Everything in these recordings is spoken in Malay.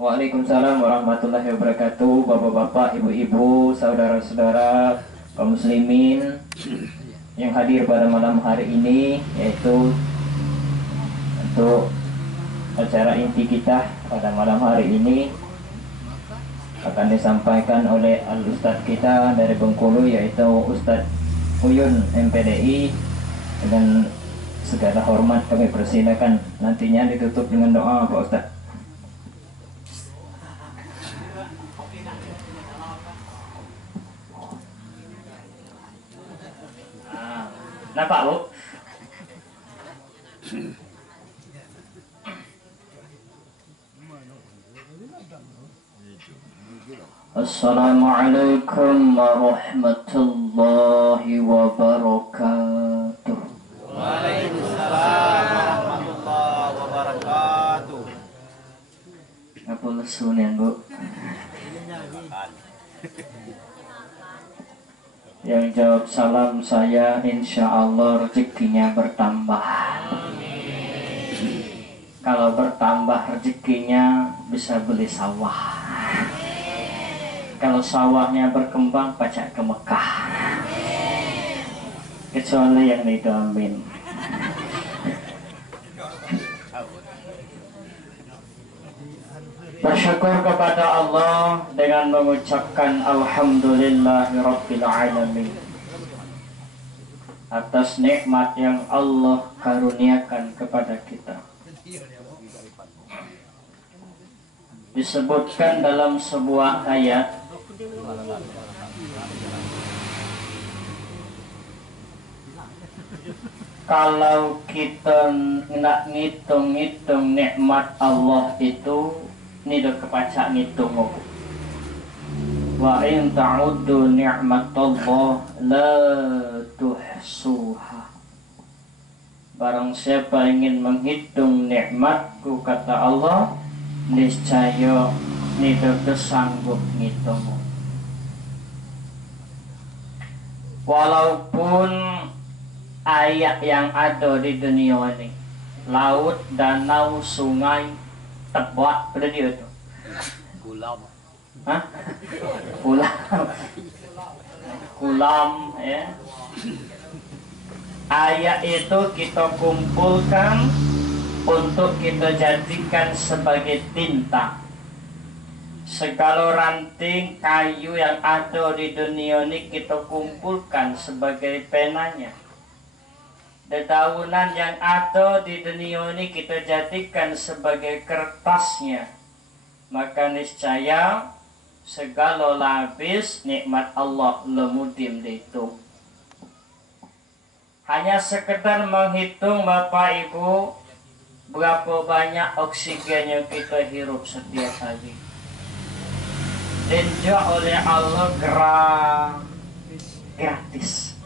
Waalaikumsalam warahmatullahi wabarakatuh. Bapak-bapak, ibu-ibu, saudara-saudara kaum muslimin yang hadir pada malam hari ini, yaitu untuk acara inti kita pada malam hari ini akan disampaikan oleh al-ustadz kita dari Bengkulu, yaitu Ustadz Uyun MPDI. Dengan segala hormat kami persilakan, nantinya ditutup dengan doa Pak Ustadz. Nampak Bu? Assalamualaikum warahmatullahi wabarakatuh. Waalaikumsalam warahmatullahi wabarakatuh. Apa lesunan Bu? Yang jawab salam saya, insya Allah rezekinya bertambah. Kalau bertambah rezekinya bisa beli sawah. Kalau sawahnya berkembang pajak ke Mekah. Kecuali yang itu, amin. Bersyukur kepada Allah dengan mengucapkan Alhamdulillahirabbil alamin atas nikmat yang Allah karuniakan kepada kita. Disebutkan dalam sebuah ayat, kalau kita nak ngitung-ngitung nikmat Allah itu, ini udah kepacak ngitung. Wa in ta'uddu ni'matallah la tuhsuha. Barang siapa ingin menghitung nikmatku, kata Allah, niscaya tidak sanggup ngitung. Walaupun air yang ada di dunia ini, laut, danau, sungai, tebak, udah dia itu. Gulam. Hah? Kulam, ya. Ayat itu kita kumpulkan untuk kita jadikan sebagai tinta. Segala ranting kayu yang ada di dunia ini kita kumpulkan sebagai penanya. Dedaunan yang ada di dunia ini kita jadikan sebagai kertasnya. Maka niscaya segala lapis nikmat Allah lemudim dihitung. Hanya sekedar menghitung Bapak Ibu, berapa banyak oksigen yang kita hirup setiap hari. Dijual oleh Allah gratis.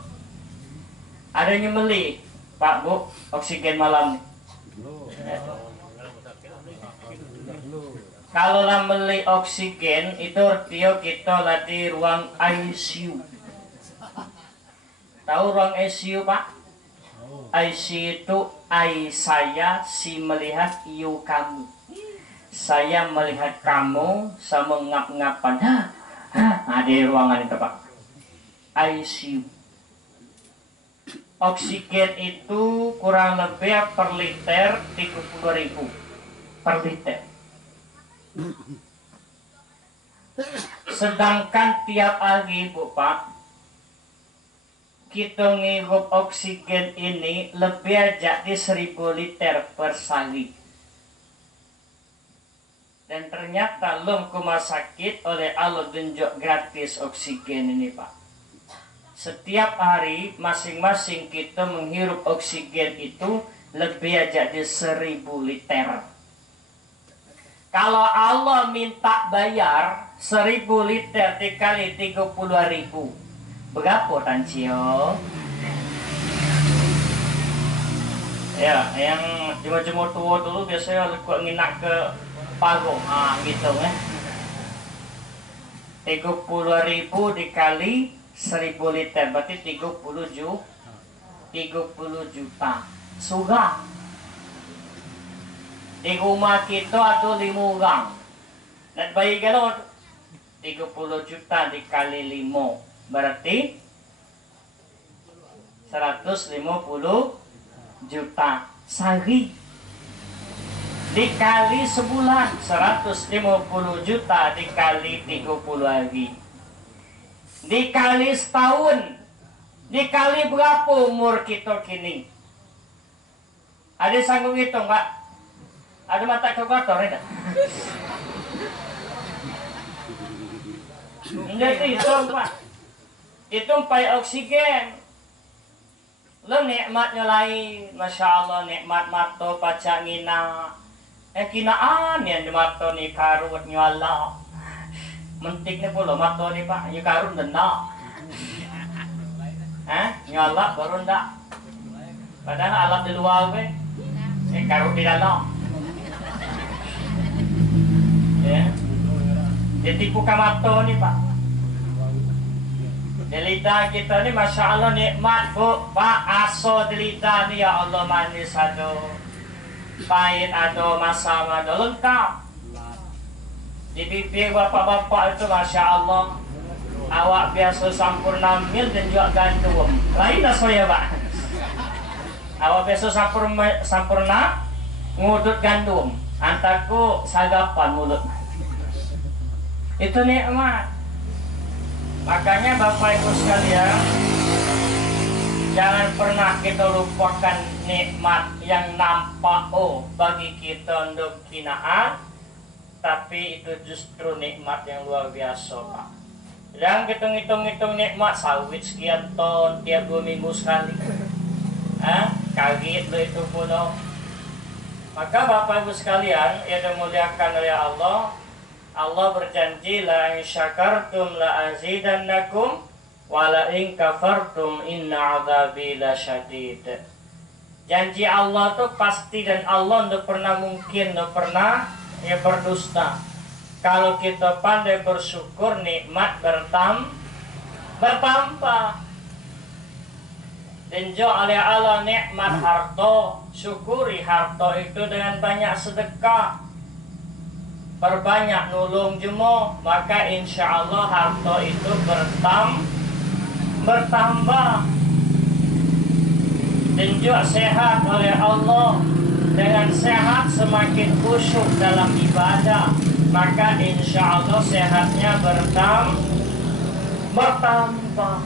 Ada yang beli, Pak Bu, oksigen malam nih. Kalau lah beli oksigen itu artinya kita lah di ruang ICU. Tahu ruang ICU Pak? ICU itu I saya, si melihat, you kamu. Saya melihat kamu sama ngap-ngapan. Nah, di ruangan itu Pak, ICU. Oksigen itu kurang lebih per liter 30.000 per liter. Sedangkan tiap hari Bu Pak, kita ngirup oksigen ini lebih aja di 1000 liter per hari. Dan ternyata lom rumah sakit oleh Allah tunjuk gratis oksigen ini Pak. Setiap hari masing-masing kita menghirup oksigen itu lebih aja di 1000 liter. Kalau Allah minta bayar 1000 liter dikali 30.000, berapa Tancio? Ya, yang cuma-cuma tua dulu biasanya lekuk nginak ke pago, gitu ya. 30.000 dikali 1000 liter berarti 30 juta. Sudah. Di rumah kita ada 5 orang. Nak bayi kalau 30 juta dikali 5 berarti 150 juta sehari. Dikali sebulan 150 juta dikali 30 hari. Dikali setahun. Dikali berapa umur kita kini? Ada sanggup hitung, Pak? Ada mata kalkulator ya? Jadi hitung, Pak. Hitung pai oksigen. Lo nikmatnya lain, masya Allah, nikmat mato paca ngina. Kinaan yang di mato ni karut nyala. Mentiknya pula mato ni Pak, ni karut denda. Nyala baru ndak. Padahal alat di luar be, karut di dalam. Ya, ditipu mato ni Pak. Delita kita ni masya Allah nikmat bu, Pak aso delita ni ya Allah manis ado, pahit ado, masam ado, lengkap. Di bibir bapak-bapak itu masya Allah, awak biasa sampurna mil dan juga gandum. Lain lah saya Pak. Awak biasa sampurna ngudut gandum, antarku sagapan mulut. Itu nikmat. Makanya Bapak Ibu sekalian, jangan pernah kita lupakan nikmat yang nampak bagi kita untuk kinaan, tapi itu justru nikmat yang luar biasa Pak. Jangan kita ngitung-ngitung nikmat sawit sekian ton tiap 2 minggu sekali. Kaget lo itu pun. Maka Bapak Ibu sekalian yang dimuliakan oleh Allah, Allah berjanji la in syakartum la azidannakum wa la in kafartum inna adzabi lasyadid. Janji Allah itu pasti dan Allah tidak pernah mungkin, tidak pernah berdusta. Kalau kita pandai bersyukur nikmat bertambah. Dan juga oleh Allah nikmat harta, syukuri harta itu dengan banyak sedekah. Perbanyak nulung jemo, maka insya Allah harta itu bertambah. Dan juga sehat oleh Allah. Dengan sehat semakin khusyuk dalam ibadah, maka insya Allah sehatnya bertambah.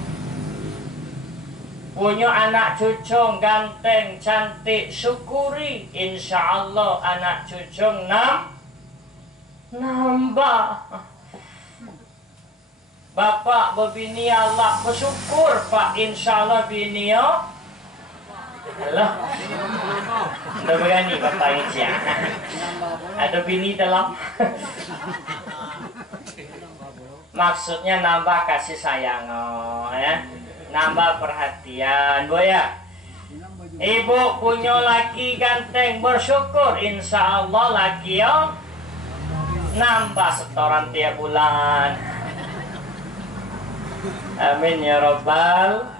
Punya anak cucu ganteng, cantik, syukuri. Insya Allah anak cucu nambah. Bapak berbini Allah bersyukur Pak, insya Allah bini Allah. Udah berani Bapak ini ya. Ada bini dalam. Maksudnya nambah kasih sayang ya. Nambah perhatian Bu ya. Ibu punya laki ganteng, bersyukur insya Allah laki nambah setoran tiap bulan. Amin ya Rabbal.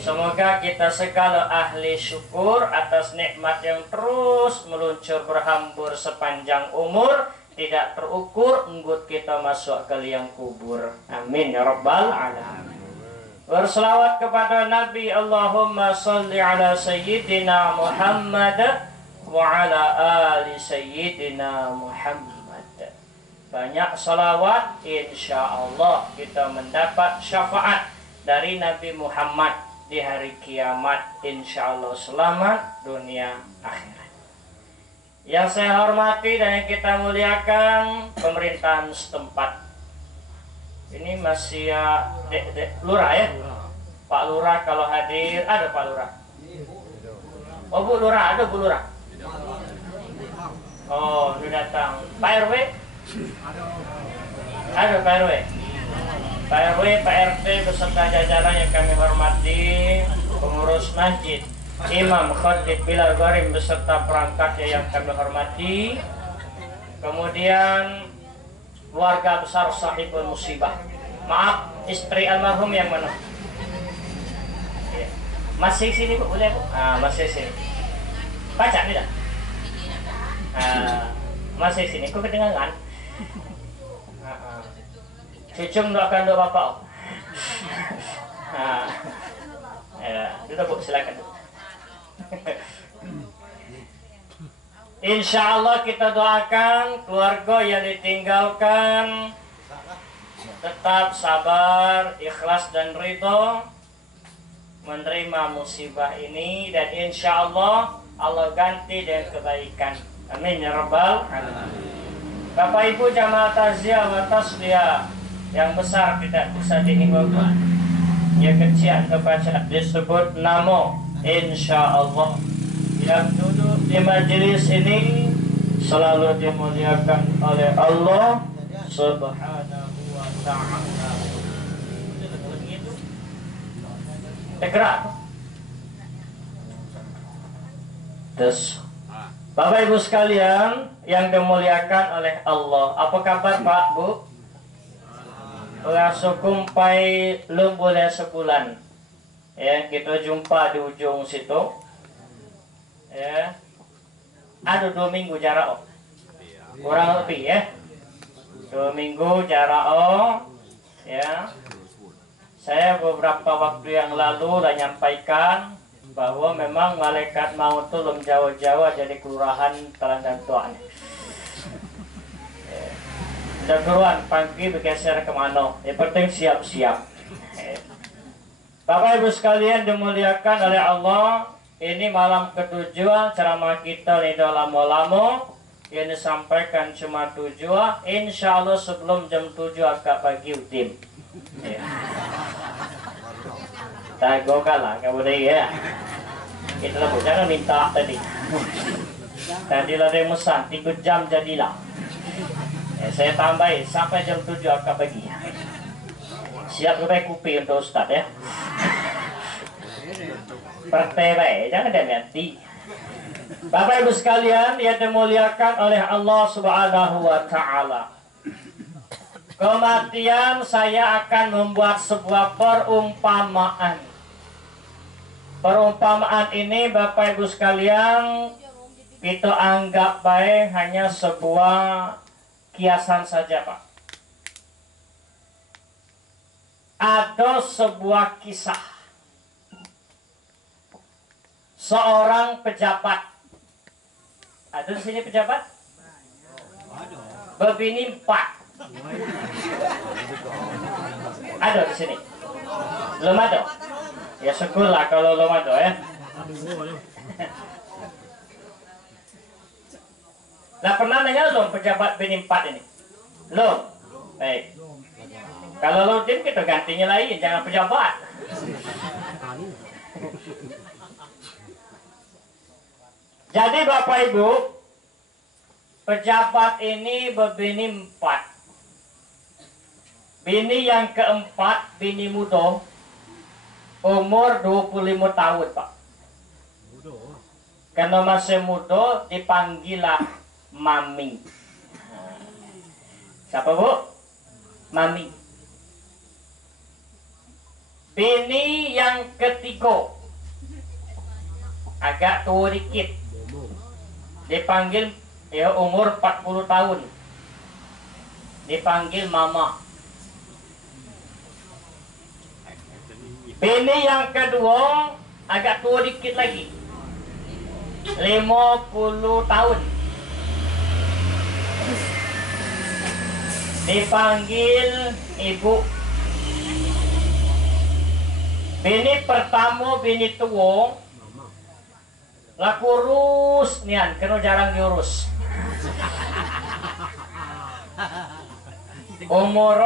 Semoga kita segala ahli syukur atas nikmat yang terus meluncur berhambur sepanjang umur, tidak terukur enggut kita masuk ke liang kubur. Amin ya Rabbal alamin. Berselawat kepada Nabi, Allahumma salli ala Sayyidina Muhammad wa ala ali Sayyidina Muhammad. Banyak salawat, insya Allah kita mendapat syafaat dari Nabi Muhammad di hari kiamat, insya Allah selamat dunia akhirat. Yang saya hormati dan yang kita muliakan pemerintahan setempat. Ini masih lurah ya, Pak Lurah kalau hadir, ada Pak Lurah. Oh Bu Lurah, ada Bu Lurah. Oh sudah datang. Pak RW? Ada Pak RW. Pak RW, Pak RT beserta jajaran yang kami hormati, pengurus masjid, imam, khatib, bilal gharim beserta perangkat yang kami hormati. Kemudian keluarga besar sahibul musibah. Maaf, istri almarhum yang mana? Masih sini Bu, boleh Bu? Masih sini. Baca tidak? Masih sini, kok kedengaran? Cucung doakan doa bapak. Nah, ya, sudah Bu, silakan. Insya Allah kita doakan keluarga yang ditinggalkan tetap sabar, ikhlas dan ridho menerima musibah ini, dan insya Allah Allah ganti dengan kebaikan. Amin ya rabbal alamin. Bapak Ibu jamaah takziah wa tasliyah yang besar tidak bisa dihinggapi, yang kecil kebaca disebut nama insya Allah. Yang duduk di majelis ini selalu dimuliakan oleh Allah Subhanahu wa ta'ala. Tegak. Terus Bapak Ibu sekalian yang dimuliakan oleh Allah, apa kabar Pak Bu? Langsung kumpai belum boleh sebulan. Ya, kita jumpa di ujung situ. Ya, ada 2 minggu jarak, kurang lebih ya, 2 minggu jarak. Ya, saya beberapa waktu yang lalu sudah nyampaikan bahwa memang malaikat maut itu belum jauh-jauh jadi kelurahan Telandan Tuan. Dan keluar pagi bergeser kemana? Yang penting siap-siap. Bapak Ibu sekalian dimuliakan oleh Allah. Ini malam ketujuh ceramah kita ini dah lama-lama. Yang disampaikan cuma 7. Insya Allah sebelum jam 7 agak pagi utim. Ya. Tak kalah, nggak boleh ya. Kita lah jangan minta tadi. Tadi lah dia mesan 3 jam jadilah. Saya tambahin sampai jam 7 agak pagi. Siap lebih kopi untuk Ustaz ya. Pertebe, jangan ada nanti. Bapak Ibu sekalian yang dimuliakan oleh Allah Subhanahu wa ta'ala, kematian saya akan membuat sebuah perumpamaan. Perumpamaan ini Bapak Ibu sekalian kita anggap baik hanya sebuah kiasan saja Pak. Ada sebuah kisah seorang pejabat. Ada di sini pejabat? Berbini 4. Ada di sini? Belum ada? Ya syukurlah kalau belum ada ya. Nah pernah dengar belum pejabat bini 4 ini? Belum? Baik. Kalau lo tim kita gantinya lain, jangan pejabat. Jadi Bapak Ibu, pejabat ini berbini 4. Bini yang keempat, bini muda, umur 25 tahun Pak. Karena masih muda dipanggillah Mami. Siapa Bu? Mami. Bini yang ketiga agak tua dikit, dipanggil ya umur 40 tahun, dipanggil Mama. Bini yang kedua agak tua dikit lagi, 50 tahun, dipanggil Ibu. Bini pertama, bini tua, lah kurus nian, kena jarang diurus. Umur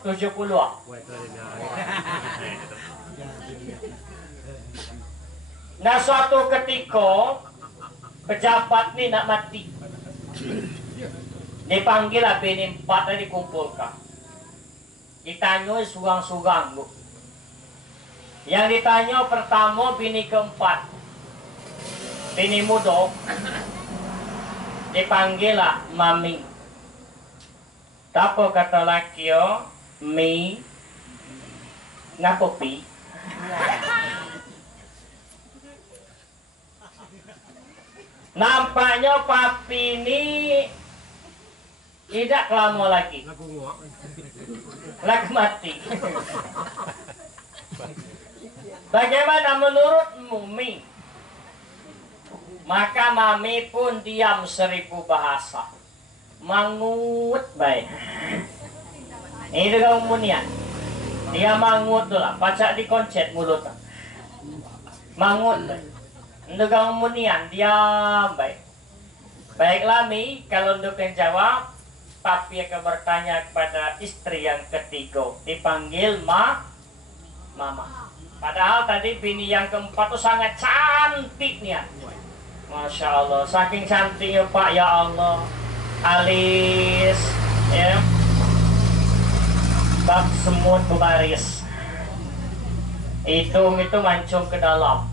70. Nah suatu ketika pejabat ni nak mati, dipanggil lah bini 4 tadi dikumpulkan, ditanya sugang-sugang Bu. Yang ditanya pertama bini keempat, bini muda, dipanggil lah Mami. Apa kata laki yo? Mi. Ngapa pi? Nampaknya papi ini Tidak lama lagi. Laku mati. Bagaimana menurutmu, Mi? Maka Mami pun diam 1000 bahasa. Mangut baik. Ini dengan umunian. Dia mangut tu lah. Baca di koncet mulut. Mangut baik. Dengan umunian. Diam baik. Baiklah Mi, kalau untuk yang jawab, Papi akan bertanya kepada istri yang ketiga. Dipanggil Mama. Padahal tadi bini yang keempat itu sangat cantik nih ya. Masya Allah, saking cantiknya Pak, ya Allah. Alis, ya. Bak semut berbaris. Itu mancung ke dalam.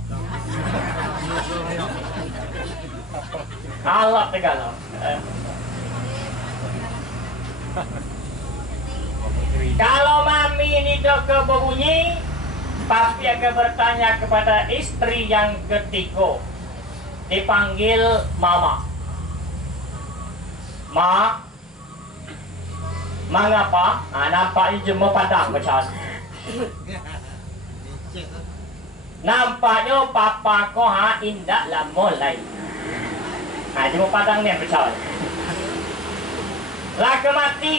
Allah tegalau. Kalau Mami ini ke berbunyi, Papi akan bertanya kepada istri yang ketiga. Dipanggil Mama. Mengapa? Nampaknya cuma padang macam. Nampaknya papa ko indah lah mulai. Cuma padang ni macam. Laki mati.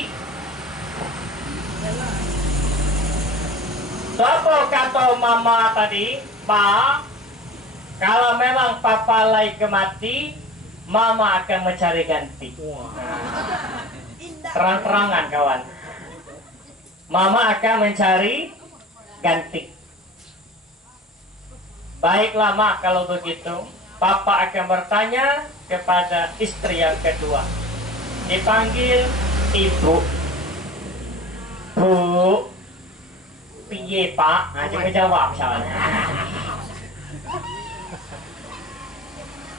Siapa kata Mama tadi? Pak, kalau memang papa lagi mati, Mama akan mencari ganti. Terang-terangan kawan. Mama akan mencari ganti. Baiklah Mak, kalau begitu Papa akan bertanya kepada istri yang kedua. Dipanggil Ibu. Bu, piye Pak? Coba jawab soalnya.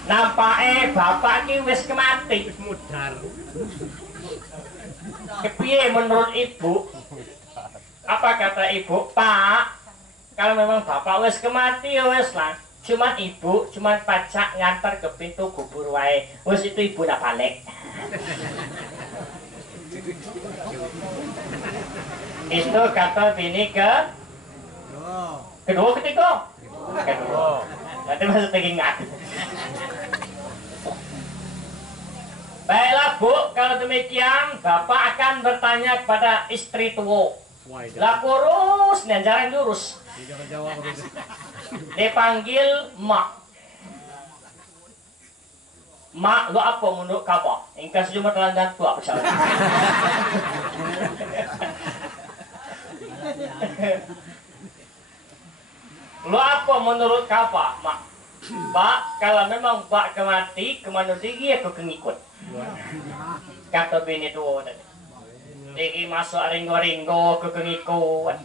Nampaknya bapak ki wis kemati. Kepiye menurut ibu? Apa kata ibu? Pak, kalau memang bapak wis kemati ya wis lah. Cuman ibu cuman pacak ngantar ke pintu kubur wae. Wis itu ibu nak balik. Itu kata bini kedua ketiga. Berarti masih ingat. Baiklah Bu, kalau demikian Bapak akan bertanya kepada istri tua. Lah kurus, nih jarang lurus. Dipanggil Mak. Mak, lu apa menurut kamu? Ingkas cuma telanjang tua bersama. Lu apa menurut kamu, Mak? Pak, kalau memang Pak kemati, kemana tinggi aku kengikut. Kata bini tua tadi. Tinggi masuk ringgo-ringgo aku kengikut.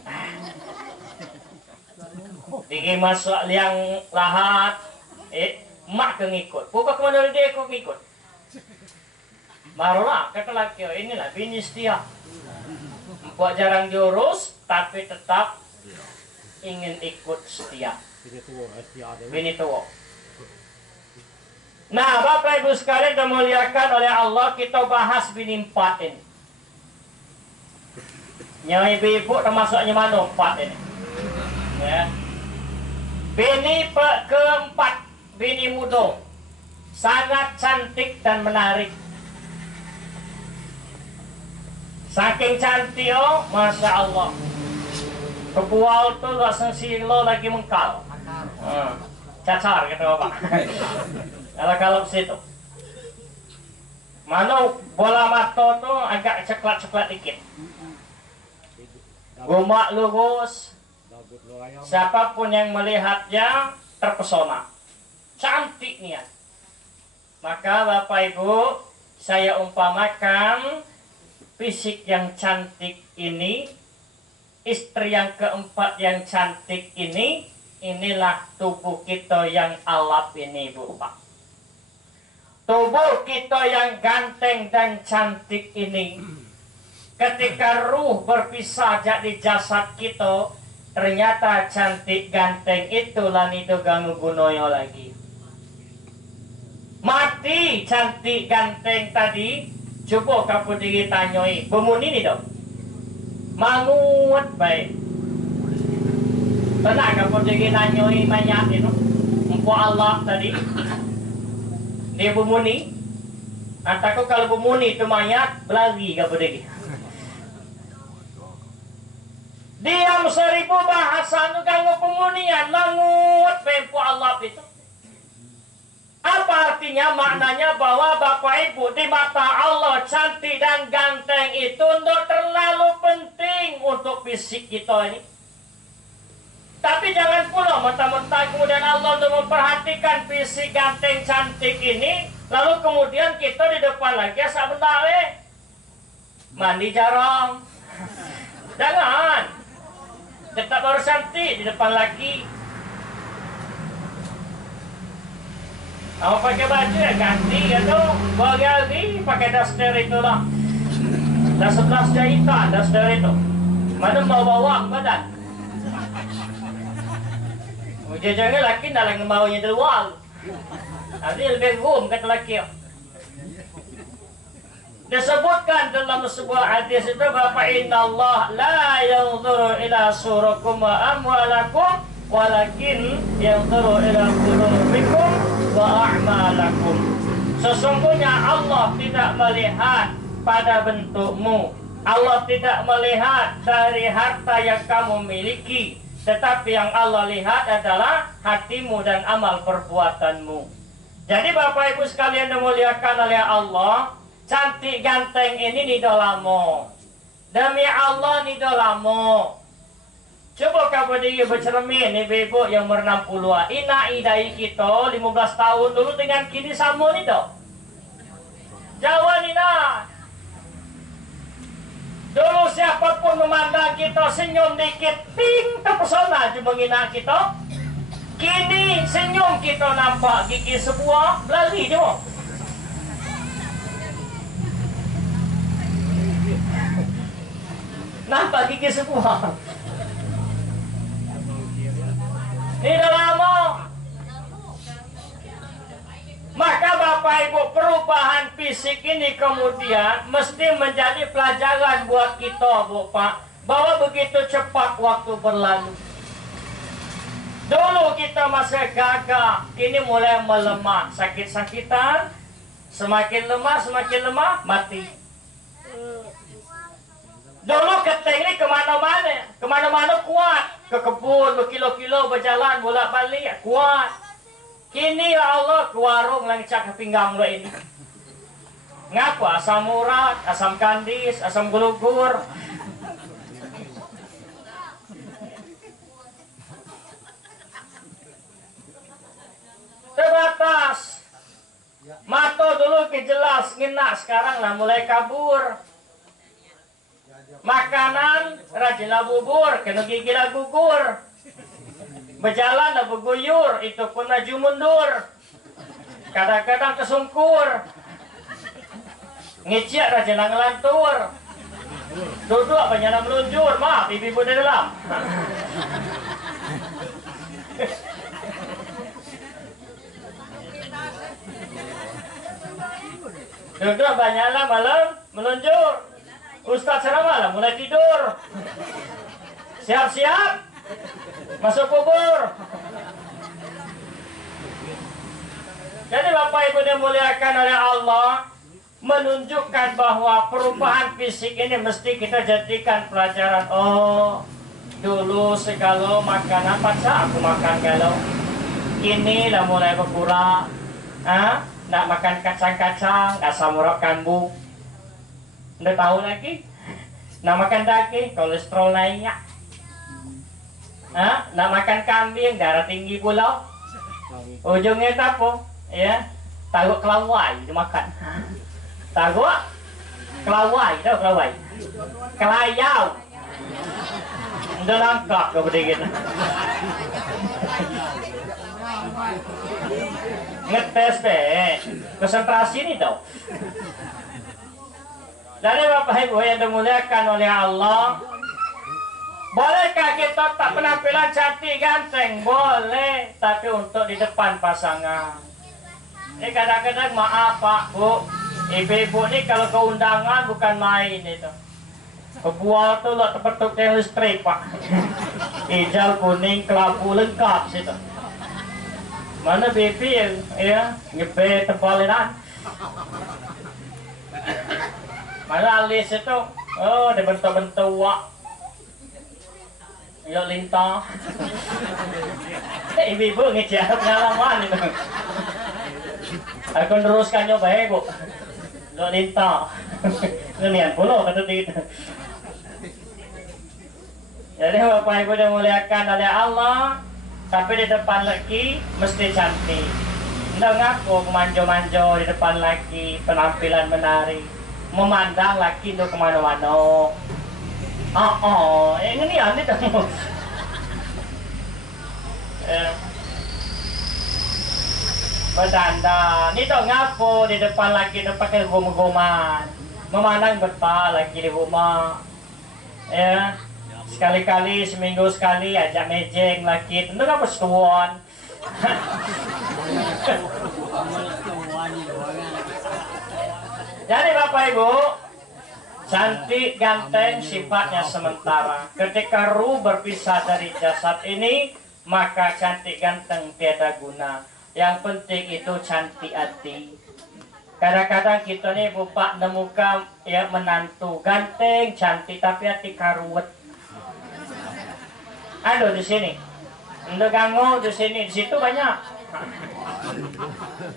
Tinggi masuk liang lahat, Mak kengikut. Buka kemana dia aku kengikut. Barulah kata laki, inilah bini setia. Buat jarang jurus, tapi tetap ingin ikut setia. Bini tua. Nah, Bapak Ibu sekalian dimuliakan oleh Allah, kita bahas bini 4 ini. Yang ibu-ibu termasuknya mana 4 ini? Ya. Bini keempat, bini muda, sangat cantik dan menarik. Saking cantik, oh, Masya Allah. Kebual tuh langsung silo lagi mengkal. Cacar kata Bapak. Kalau situ. Mana bola mata tuh agak coklat-coklat dikit. Gomak lurus. Siapapun yang melihatnya terpesona. Cantik nih. Maka Bapak Ibu, saya umpamakan fisik yang cantik ini, istri yang keempat yang cantik ini, inilah tubuh kita yang alap ini, Bu Pak. Tubuh kita yang ganteng dan cantik ini, ketika ruh berpisah dari jasad kita, ternyata cantik ganteng itulah itu ganggu gunoyo lagi. Mati cantik ganteng tadi, Coba kamu diri tanyoi, pemuni ni dong. Mangut baik. Pernah kamu diri nanyoi mayat itu? Empu Allah tadi. Dia pemuni. Antaku kalau pemuni itu mayat, berlari kamu diri. Diam 1000 bahasa nu kanggo pemunian, langut empu Allah itu. Apa artinya? Maknanya bahwa Bapak Ibu di mata Allah cantik dan ganteng itu tidak terlalu penting untuk fisik kita ini. Tapi jangan pula mentah-mentah kemudian Allah untuk memperhatikan fisik ganteng cantik ini, lalu kemudian kita di depan lagi asal bentar mandi jarang. Jangan. Tetap harus cantik di depan lagi. Kamu pakai baju ya ganti gitu, berganti pakai daster itulah. Dah 11 jahitan daster itu. Mana mau bawa badan? Ujung-ujungnya laki dah lagi maunya di luar. Nanti lebih rum kata laki. Disebutkan dalam sebuah hadis itu bahwa Inna Allah la yanzuru ila surakum wa amwalakum walakin yanzuru ila qulubikum wa a'malakum. Sesungguhnya Allah tidak melihat pada bentukmu. Allah tidak melihat dari harta yang kamu miliki, tetapi yang Allah lihat adalah hatimu dan amal perbuatanmu. Jadi Bapak Ibu sekalian dimuliakan oleh Allah, cantik ganteng ini nidolamo. Demi Allah nidolamo. Coba kamu diri bercermin ibu-ibu yang ber-60-an. Ina idai kita 15 tahun dulu dengan kini sama ni dok. Jawa ni nak. Dulu siapapun memandang kita senyum dikit, ting terpesona cuma ngina kita. Kini senyum kita nampak gigi sebuah, berlari je. Nampak gigi sebuah. Ini dah lama. Maka Bapak Ibu, perubahan fisik ini kemudian mesti menjadi pelajaran buat kita, Bu Pak, bahwa begitu cepat waktu berlalu. Dulu kita masih gagah, kini mulai melemah, sakit-sakitan, semakin lemah, mati. Dulu keting ini kemana-mana kuat, ke kebun berkilo-kilo berjalan bolak-balik kuat. Kini ya Allah ke warung langcak ke pinggang lo ini. Ngapa? Asam urat, asam kandis, asam gulugur. Terbatas. Mata dulu ke jelas, ngenak sekarang lah mulai kabur. Makanan rajinlah bubur, kena gigi lah gugur. Berjalan lah berguyur, itu pun laju mundur. Kadang-kadang kesungkur. Ngiciak rajinlah ngelantur. Duduk banyak melunjur, maaf ibu-ibu di dalam. Duduk banyaklah malam melunjur. Ustaz ceramah lah mulai tidur. Siap-siap masuk kubur. Jadi Bapak Ibu dimuliakan oleh Allah, menunjukkan bahwa perubahan fisik ini mesti kita jadikan pelajaran. Oh, dulu segala makanan paksa aku makan galau. Kini lah mulai berkurang. Nak makan kacang-kacang, asam urat kambuh. Nggak tahu lagi. Nak makan daging, kolesterol naik. Nak makan kambing, darah tinggi pula. Ujungnya apa? Ya, tahu kelawai dimakan. Tahu? Kelawai, tahu kelawai? Kelayau. Udah langkah kau berdikit. Ngetes deh, konsentrasi nih tau. Dari Bapak Ibu yang dimuliakan oleh Allah, bolehkah kita tak penampilan cantik ganteng? Boleh, tapi untuk di depan pasangan. Kadang-kadang maaf Pak Bu, Ibu-ibu nih kalau ke undangan bukan main itu. Kebual tuh lo tepetuk yang listrik pak. Hijau, kuning, kelabu lengkap situ. Mana baby yang ya ngepe tebalinan. Mana alis itu, oh ada bentuk-bentuk wak. Ya lintang. Ibu-ibu ngejar pengalaman itu. Aku teruskan nyoba bu. Lo lintang. Ngelian pula kata itu. Jadi Bapak Ibu dimuliakan oleh Allah, tapi di depan lagi mesti cantik. Tidak ngaku manjo-manjo di depan lagi, penampilan menarik, memandang lagi untuk kemana-mana. Ini aneh dong. Berdandan, ini dong ngaku di depan lagi udah pakai gom-goman, memandang betah lagi di rumah. Ya. Sekali-kali, seminggu sekali ajak mejeng lagi, tentu kan persetuan. Jadi Bapak Ibu, cantik ganteng sifatnya sementara. Ketika ruh berpisah dari jasad ini, maka cantik ganteng tiada guna. Yang penting itu cantik hati. Kadang-kadang kita nih Bapak nemukan ya menantu ganteng, cantik tapi hati karuwet. Aduh di sini, untuk kamu di sini, di situ banyak.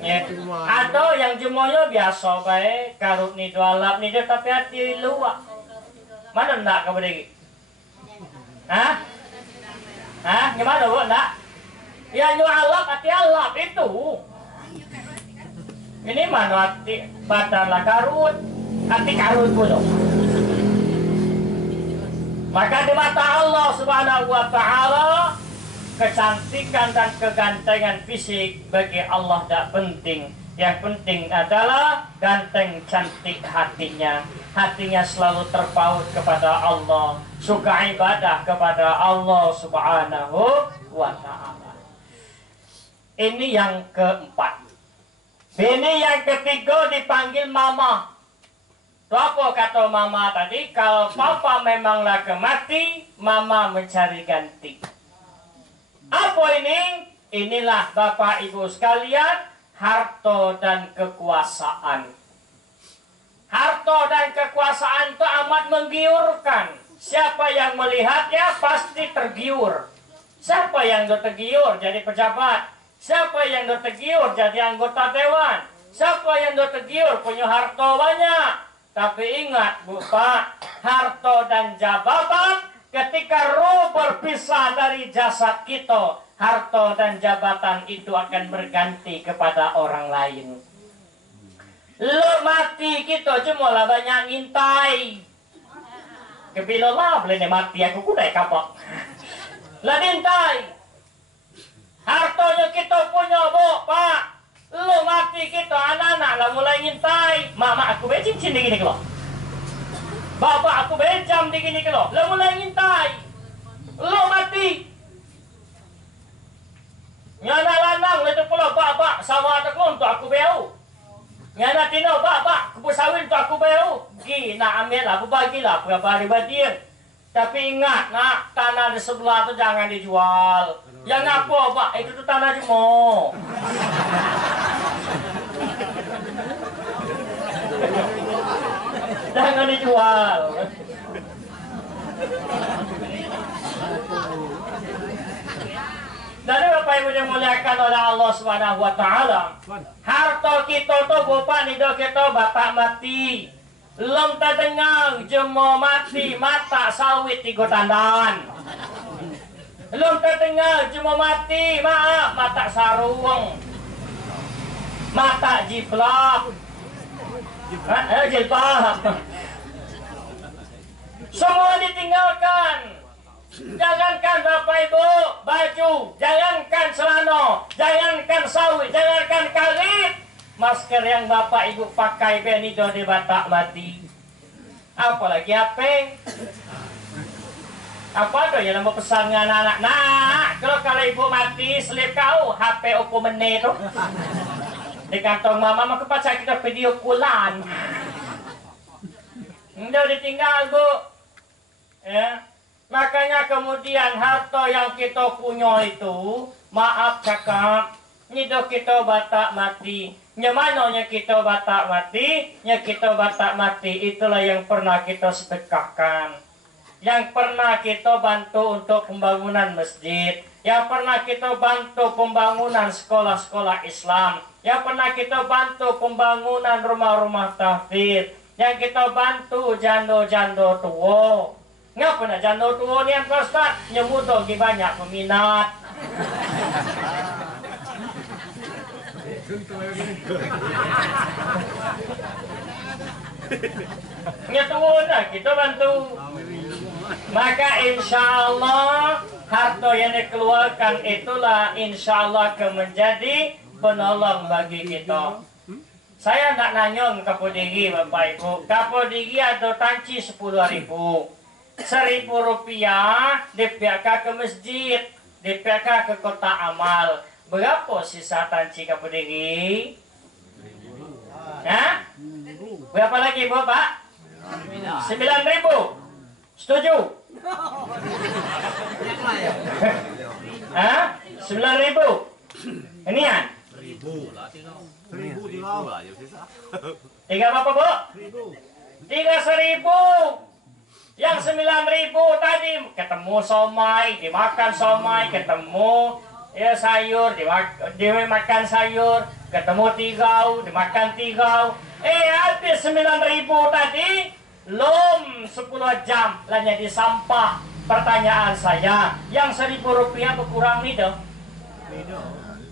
Ya. Atau yang jemoyo biasa baik, karut nih dualap nih dia tapi hati luak. Mana ndak kamu lagi? Hah? Gimana bu ndak? Ya nyualap hati alap itu. Ini mana hati badan lah karut, hati karut pula. Maka di mata Allah Subhanahu wa Ta'ala, kecantikan dan kegantengan fisik bagi Allah tidak penting. Yang penting adalah ganteng cantik hatinya. Hatinya selalu terpaut kepada Allah, suka ibadah kepada Allah Subhanahu wa Ta'ala. Ini yang keempat. Ini yang ketiga dipanggil mama. Apa kata mama tadi? Kalau papa memang lagi mati, mama mencari ganti. Apa ini? Inilah Bapak Ibu sekalian, harta dan kekuasaan. Harta dan kekuasaan itu amat menggiurkan. Siapa yang melihatnya pasti tergiur. Siapa yang tergiur jadi pejabat? Siapa yang tergiur jadi anggota dewan? Siapa yang tergiur punya harta banyak? Tapi ingat Bu Pak, harta dan jabatan ketika roh berpisah dari jasad kita, harta dan jabatan itu akan berganti kepada orang lain. Lo mati kita cuma lah banyak ngintai. Kepila lah boleh mati aku kudai kapok. Lah ngintai. Hartanya kita punya Bu Pak. Lo mati kita anak-anak lah mulai ngintai. Mama aku becin di gini kalau. Bapak aku becam di gini kalau. Lo mulai ngintai. Lo mati. Nyana lanang itu pula bapak sawah aku untuk aku beu. Nyana tino bapak kebun sawit untuk aku beu. Gina ambil aku bagilah berapa hari batin. Tapi ingat nak tanah di sebelah tu jangan dijual. Yang apa pak itu tu tanah jemo. Jangan dijual. Jadi Bapak Ibu dimuliakan oleh Allah Subhanahu wa Ta'ala, harta kita tuh bapak nido kita bapak mati. Lom terdengar jemo mati mata sawit tiga tandan. Lom terdengar jemo mati maaf mata sarung. Mata jiplak. Jilbab. Semua ditinggalkan. Jangankan Bapak Ibu baju, jangankan celana, jangankan sawit, jangankan kalit. Masker yang Bapak Ibu pakai benido di batak mati. Apalagi HP. Apa tuh yang mau pesan dengan anak? Nah, kalau ibu mati selip kau HP Oppo menit tuh. Di kantong mama mah kepacar kita video callan. Udah ditinggal bu. Ya. Makanya kemudian harta yang kita punya itu, maaf cakap, nido kita batak mati. Nyamananya kita batak mati, kita batak mati. Itulah yang pernah kita sedekahkan. Yang pernah kita bantu untuk pembangunan masjid. Yang pernah kita bantu pembangunan sekolah-sekolah Islam. Yang pernah kita bantu pembangunan rumah-rumah tahfidz. Yang kita bantu jando-jando tua. Ngapa nak jando tua ni Pak Ustaz? Nyebut lagi banyak peminat. Tua dah kita bantu. Maka insya Allah harta yang dikeluarkan itulah insya Allah akan menjadi penolong bagi kita. Saya nak nanya kepada diri Bapak Ibu. Kepada diri ada tanci 10.000. 1.000 rupiah dipiakkan ke masjid, dipiakkan ke kotak amal. Berapa sisa tanci kepada diri? Hah? Berapa lagi Bapak? 9.000. Setuju? Hah? 9.000? Ini kan? 1.000 lah. Tiga berapa bu? 3.000. Yang 9.000 tadi ketemu somai, dimakan somai, ketemu ya sayur, dimakan sayur, ketemu tigau, dimakan tigau. Habis 9.000 tadi, lom 10 jam lah jadi sampah. Pertanyaan saya, yang 1.000 rupiah berkurang nih dong?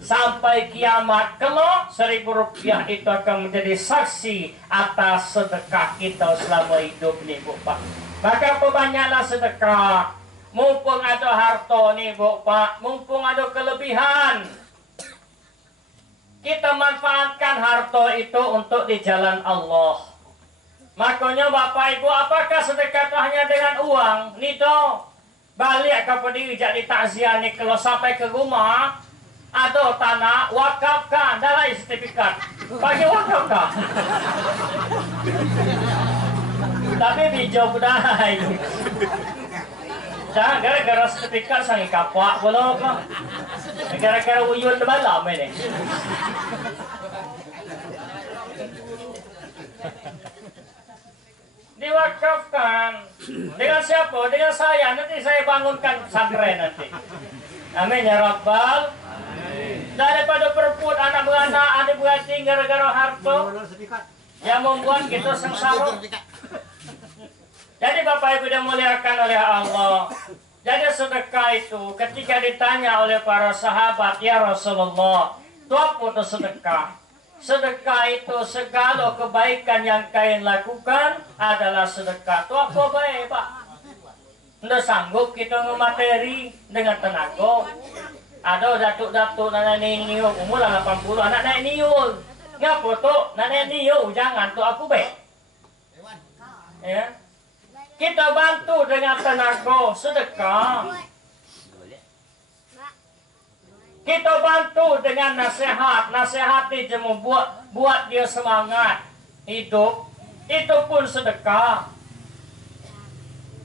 Sampai kiamat kalau 1.000 rupiah itu akan menjadi saksi atas sedekah kita selama hidup nih Bu Pak. Maka perbanyaklah sedekah. Mumpung ada harta nih Bu Pak, mumpung ada kelebihan, kita manfaatkan harta itu untuk di jalan Allah. Makanya Bapak Ibu, apakah sedekah itu hanya dengan uang? Nito balik kepada diri jadi takziah nih kalau sampai ke rumah ada tanah wakafkan, dalam sertifikat bagi wakafkan. Tapi bijau budai. Jangan gara-gara sertifikat sangi kapak pula apa. Gara-gara uyun de malam ini. Diwakafkan. Dengan siapa? Dengan saya. Nanti saya bangunkan pesantren nanti. Amin ya Rabbal. Daripada perput anak beranak, adik beradik gara-gara harta yang membuat kita sengsara. Jadi Bapak Ibu dimuliakan oleh Allah. Jadi sedekah itu ketika ditanya oleh para sahabat, ya Rasulullah, itu apa itu sedekah? Sedekah itu segala kebaikan yang kalian lakukan adalah sedekah. Itu apa baik Pak? Tidak sanggup kita ngemateri dengan tenaga. Ada datuk-datuk nak naik niu, umur 80, anak naik niu. Ngapa tu? Nak naik niu, jangan tu aku baik. Ya. Kita bantu dengan tenaga, sedekah. Kita bantu dengan nasihat, nasihati jemu buat dia semangat hidup. Itu pun sedekah.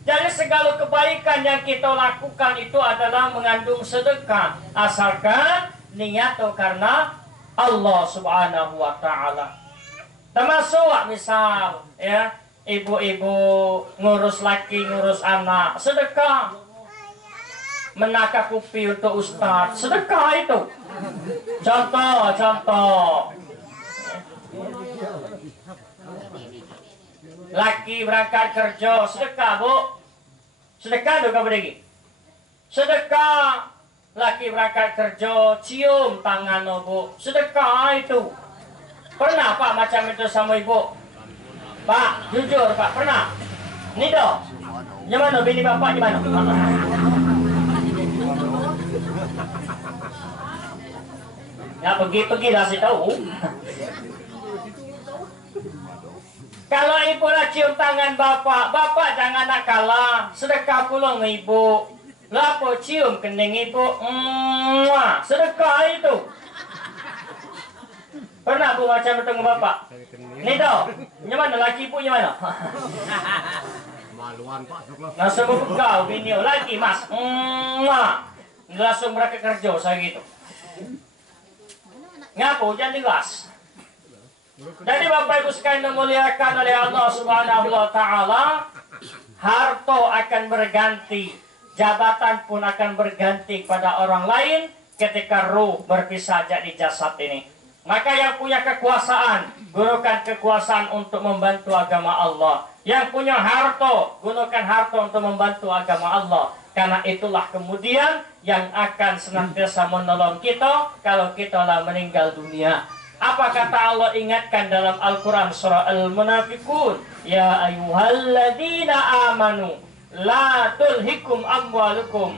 Jadi segala kebaikan yang kita lakukan itu adalah mengandung sedekah. Asalkan niat itu karena Allah Subhanahu wa Ta'ala. Termasuk misal ya, ibu-ibu ngurus laki, ngurus anak, sedekah. Menakar kupi untuk ustaz, sedekah itu. Contoh. Laki berangkat kerja, sedekah Bu. Sedekah tu kamu lagi. Sedekah. Laki berangkat kerja, cium tangan Bu. Sedekah itu. Pernah Pak macam itu sama ibu? Pak, jujur Pak, pernah? Ni dah. Yang mana bini bapak di mana? Ya pergi-pergi dah saya tahu. Kalau ibu nak cium tangan bapak, bapak jangan nak kalah. Sedekah pula dengan ibu. Lapo cium kening ibu. Sedekah itu. Pernah bu macam itu dengan bapak? Ni dah. Yang mana laki ibu yang mana? Maluan Pak Soklah. Langsung berpegau bini lagi mas. Langsung mereka kerja saya gitu. Ngapu jangan digas. Jadi Bapak Ibu sekalian dimuliakan oleh Allah Subhanahu wa taala, harta akan berganti, jabatan pun akan berganti pada orang lain ketika ruh berpisah dari jasad ini. Maka yang punya kekuasaan, gunakan kekuasaan untuk membantu agama Allah. Yang punya harta, gunakan harta untuk membantu agama Allah. Karena itulah kemudian yang akan senantiasa menolong kita kalau kita lah meninggal dunia. Apa kata Allah ingatkan dalam Al-Quran surah Al-Munafiqun? Ya ayyuhalladzina amanu la tulhikum amwalukum.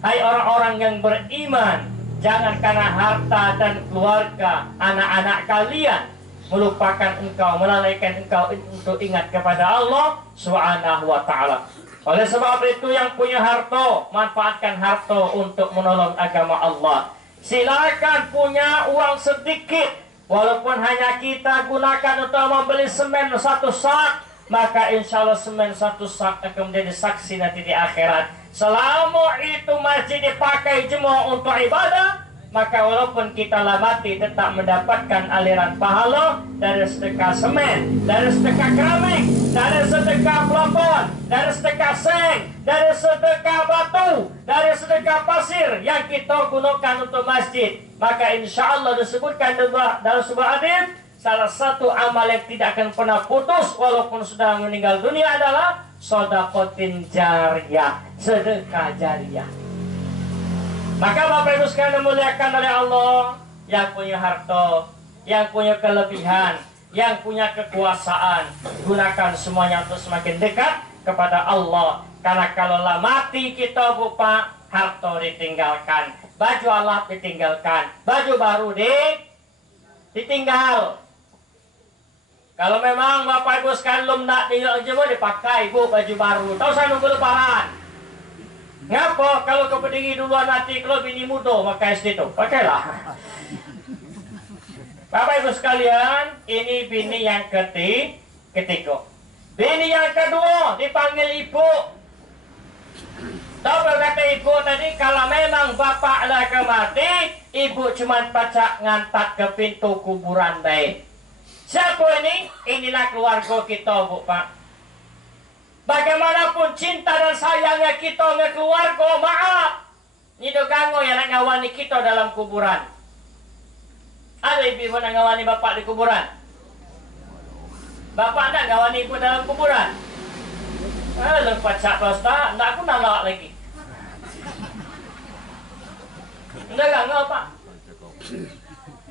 Hai orang-orang yang beriman, jangan karena harta dan keluarga anak-anak kalian melupakan engkau, melalaikan engkau untuk ingat kepada Allah Subhanahu wa ta'ala. Oleh sebab itu yang punya harta, manfaatkan harta untuk menolong agama Allah. Silakan punya uang sedikit, walaupun hanya kita gunakan untuk membeli semen 1 sak, maka insya Allah semen 1 sak akan menjadi saksi nanti di akhirat. Selama itu masih dipakai cuma untuk ibadah, maka walaupun kita lah mati tetap mendapatkan aliran pahala dari sedekah semen, dari sedekah keramik, dari sedekah pelapon, dari sedekah seng, dari sedekah batu, dari sedekah pasir yang kita gunakan untuk masjid. Maka insya Allah disebutkan dalam sebuah hadis, salah satu amal yang tidak akan pernah putus walaupun sudah meninggal dunia adalah sedekah jariyah, sedekah jariyah. Maka Bapak Ibu sekalian dimuliakan oleh Allah, yang punya harta, yang punya kelebihan, yang punya kekuasaan, gunakan semuanya untuk semakin dekat kepada Allah. Karena kalaulah mati kita Bapak, harta ditinggalkan, baju alat ditinggalkan, baju baru ditinggal. Kalau memang Bapak Ibu sekalian belum nak tinggal jemur, dipakai Bu baju baru. Tahu saya nunggu lebaran. Ngapa kalau kau berdiri duluan nanti kalau bini muda pakai SD tu? Pakailah. Bapak Ibu sekalian, ini bini yang ketiga. Bini yang kedua dipanggil ibu. Tahu kata ibu tadi, kalau memang bapak lah mati, ibu cuma pacak ngantat ke pintu kuburan baik. Siapa ini? Inilah keluarga kita Bu Pak. Bagaimanapun cinta dan sayangnya kita dengan keluarga, maaf. Ini dogango yang nak ngawani kita dalam kuburan. Ada ibu nak ngawani bapak di kuburan? Bapak nak ngawani ibu dalam kuburan? Lepas cak Ustaz, tak aku nalak lagi. Enggak ngawal Pak.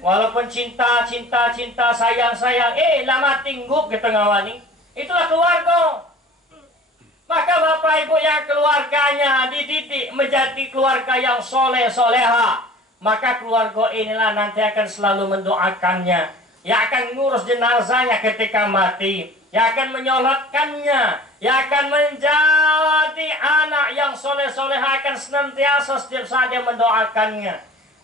Walaupun cinta, sayang, lama tinggup kita ngawani. Itulah keluarga. Maka Bapak Ibu yang keluarganya dididik menjadi keluarga yang soleh soleha, maka keluarga inilah nanti akan selalu mendoakannya, yang akan ngurus jenazahnya ketika mati, yang akan menyolatkannya, yang akan menjadi anak yang soleh soleha, akan senantiasa setiap saat dia mendoakannya.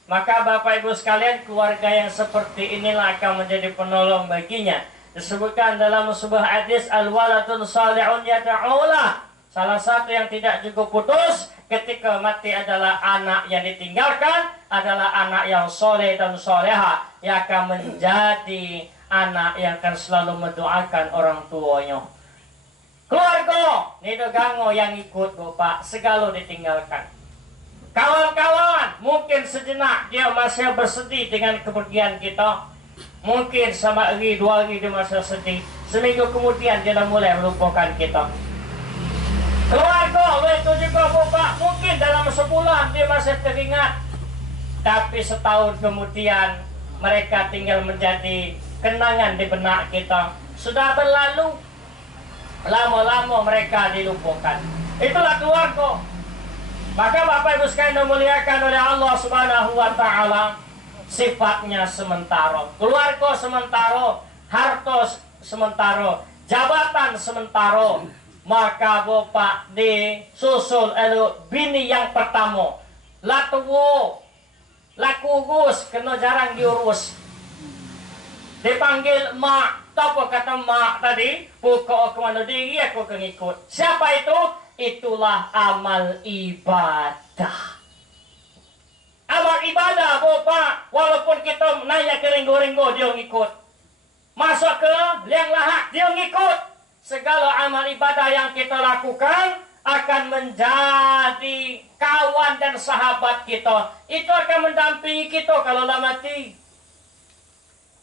Maka Bapak Ibu sekalian, keluarga yang seperti inilah akan menjadi penolong baginya. Disebutkan dalam sebuah hadis, al-waladun salihun yad'ulah. Salah satu yang tidak juga putus ketika mati adalah anak yang ditinggalkan, adalah anak yang soleh dan soleha, yang akan menjadi anak yang akan selalu mendoakan orang tuanya. Keluarga, ini dogango yang ikut Bapak, segala ditinggalkan. Kawan-kawan, mungkin sejenak dia masih bersedih dengan kepergian kita. Mungkin sama hari, 2 hari dia masih sedih. Seminggu kemudian dia dah mulai melupakan kita. Keluarga, itu juga Bapak, mungkin dalam sebulan dia masih teringat. Tapi setahun kemudian mereka tinggal menjadi kenangan di benak kita. Sudah berlalu, lama-lama mereka dilupakan. Itulah keluarga. Maka Bapak Ibu sekalian dimuliakan oleh Allah Subhanahu wa taala, sifatnya sementara, keluarga sementara, harta sementara, jabatan sementara. Maka Bapak disusul bini yang pertama, la tuwo, la kugus, kena jarang diurus. Dipanggil mak. Apa kata mak tadi? Pokok ke mana diri aku akan ikut. Siapa itu? Itulah amal ibadah. Amal ibadah, Bapak. Walaupun kita nanya ke ringgo-ringgo, dia ngikut. Masuk ke liang lahat, dia ngikut. Segala amal ibadah yang kita lakukan akan menjadi kawan dan sahabat kita. Itu akan mendampingi kita kalau dah mati.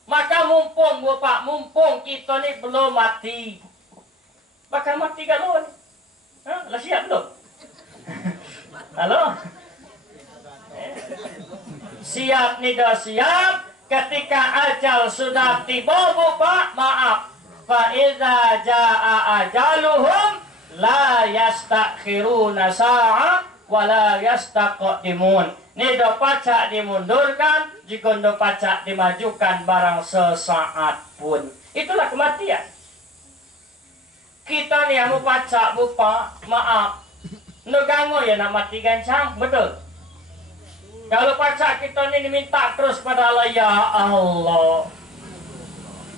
Maka mumpung Bapak, mumpung kita ni belum mati. Bakal mati kalau ni. Lah siap belum? Halo? Siap ni dah siap. Ketika ajal sudah tiba Bapak, maaf. Fa iza jaa ajaluhum la yastakhiruna sa'a wa la yastaqdimun. Ni do pacak dimundurkan, jika do pacak dimajukan barang sesaat pun. Itulah kematian. Kita ni yang pacak bupa, maaf. No ganggu ya nak mati gancang, betul. Kalau pacak kita ni diminta terus pada Allah, ya Allah.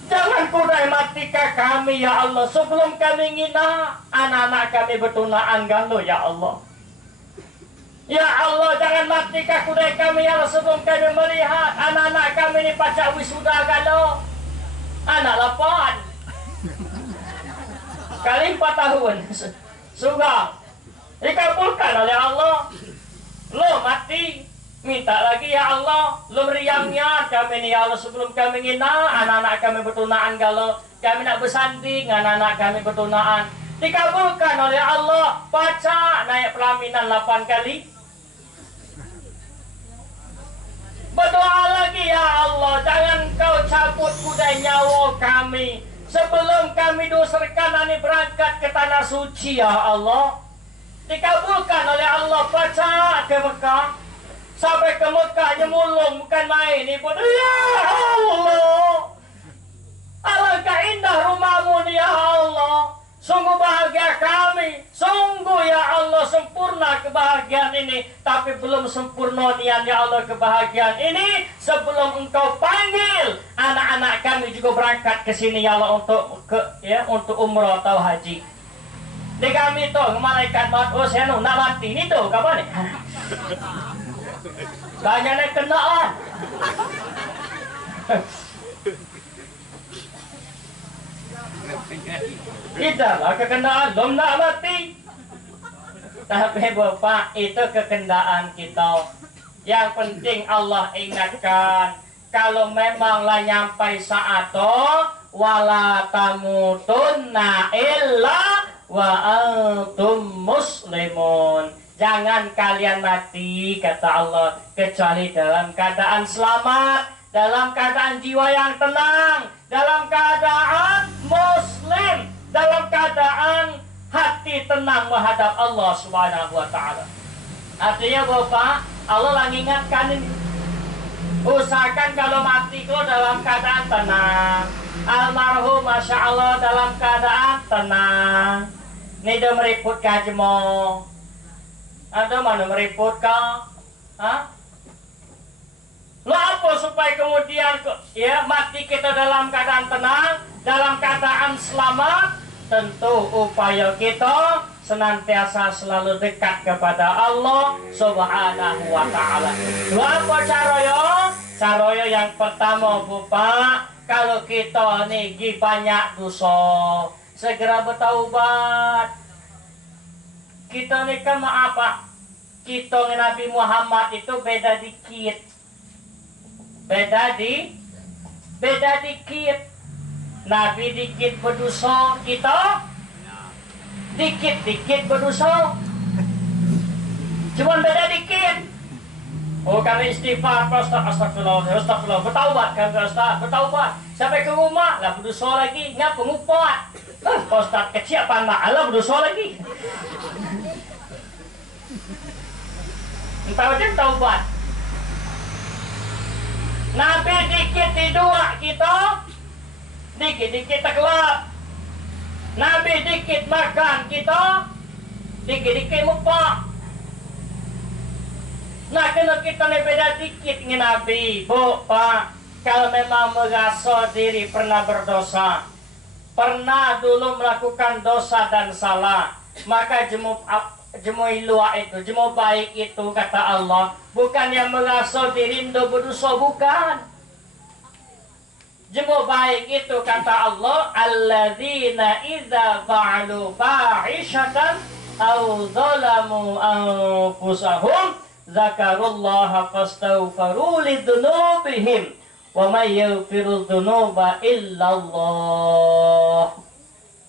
Jangan kudai matikah kami ya Allah sebelum kami ngina anak-anak kami bertunaan galuh ya Allah. Ya Allah, jangan matikah kudai kami ya Allah sebelum kami melihat anak-anak kami ni pacak wisuda galuh. Anak 8 kali 4 tahun sudah dikabulkan oleh Allah. Lo mati minta lagi ya Allah, lo meriangnya kami ni ya Allah sebelum kami ngina anak-anak kami bertunaan galuh. Kami nak bersanding anak-anak kami bertunaan. Dikabulkan oleh Allah, pacak naik pelaminan 8 kali. Berdoa lagi ya Allah, jangan kau cabut kudai nyawa kami sebelum kami doserkan ani berangkat ke tanah suci ya Allah. Dikabulkan oleh Allah, pacak ke Mekah. Sampai ke Mekah nyemulung bukan main ibu. Ya Allah, alangkah indah rumahmu ni ya Allah. Sungguh bahagia kami. Sungguh ya Allah sempurna kebahagiaan ini. Tapi belum sempurna niat ya Allah kebahagiaan ini sebelum engkau panggil anak-anak kami juga berangkat ke sini ya Allah untuk umrah atau haji. Di kami tu malaikat maut, oh saya nak mati ni tu kapan ni? Banyak nak kenaan. Tidaklah kekendaan, belum nak mati. Tapi Bapak, itu kekendaan kita. Yang penting Allah ingatkan, kalau memanglah nyampai saat itu, wala tamutunna illa wa antum muslimun. Jangan kalian mati, kata Allah, kecuali dalam keadaan selamat, dalam keadaan jiwa yang tenang, dalam keadaan muslim, dalam keadaan hati tenang menghadap Allah Subhanahu wa taala. Artinya Bapak, Allah lagi ingatkan ini. Usahakan kalau mati kau dalam keadaan tenang. Almarhum Masya Allah dalam keadaan tenang. Ini dia meriput kajmo. Ada mana meriput kau? Hah? Lo apa supaya kemudian ya mati kita dalam keadaan tenang, dalam keadaan selamat? Tentu upaya kita senantiasa selalu dekat kepada Allah Subhanahu wa taala. Apa caranya? Caranya yang pertama Bapak, kalau kita nih banyak dosa, segera bertaubat. Kita nih kan apa? Kita dengan Nabi Muhammad itu beda dikit. Beda dikit. Nabi dikit berdosa, kita dikit berdosa. Cuma beda dikit. Oh kami istighfar, astagfirullah, bertaubat kami bertaubat. Sampai ke rumah lah berdosa lagi, ngapa ngupat? Ustaz kecil apa Allah berdosa lagi. Entah macam taubat. Nabi dikit tidur kita, dikit-dikit terkelap. Nabi dikit makan kita, dikit-dikit mupak. Nah kena kita ni beda dikit dengan Nabi. Bapak, kalau memang merasa diri pernah berdosa, pernah dulu melakukan dosa dan salah, maka jemu luar itu, jemu baik itu kata Allah, bukan yang merasa diri berdosa, bukan. Jemu baik itu kata Allah, alladzina idza fa'alu fahishatan aw zalamu anfusahum zakarullaha fastaghfiru lidzunubihim wa may yaghfiru dzunuba illallah.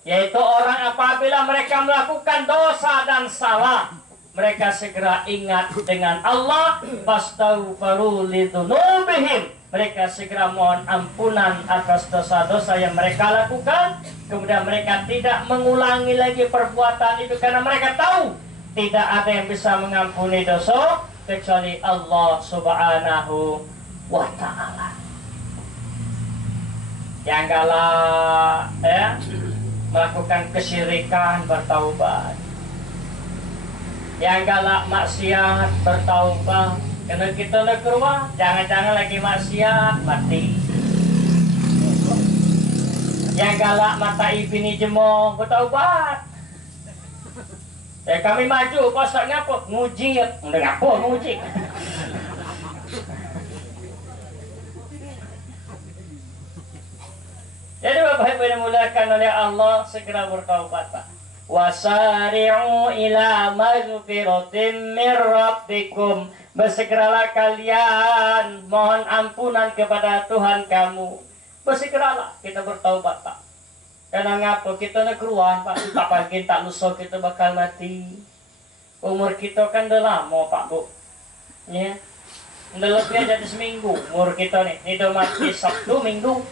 Yaitu orang apabila mereka melakukan dosa dan salah, mereka segera ingat dengan Allah, fastaghfiru lidzunubihim, mereka segera mohon ampunan atas dosa-dosa yang mereka lakukan, kemudian mereka tidak mengulangi lagi perbuatan itu karena mereka tahu tidak ada yang bisa mengampuni dosa kecuali Allah Subhanahu wa Ta'ala. Yang galak melakukan kesyirikan bertaubat, yang galak maksiat bertaubat. Karena kita nak keluar, jangan-jangan lagi maksiat mati. Yang galak mata ibini jemong bertaubat. Kami maju, pasal ngapa? Nguji, ngapa nguji? Jadi Bapak Ibu yang dimuliakan oleh Allah, segera bertaubat, Pak. Wasari'u ila maghfiratin min rabbikum, bersegeralah kalian mohon ampunan kepada Tuhan kamu. Bersegeralah kita bertaubat, Pak. Karena ngapa kita nak keluar, Pak? Tak pagi tak lusa kita bakal mati. Umur kita kan dah lama, Pak Bu. Ya. Dah lebih jadi seminggu umur kita nih. Ini dah mati Sabtu Minggu.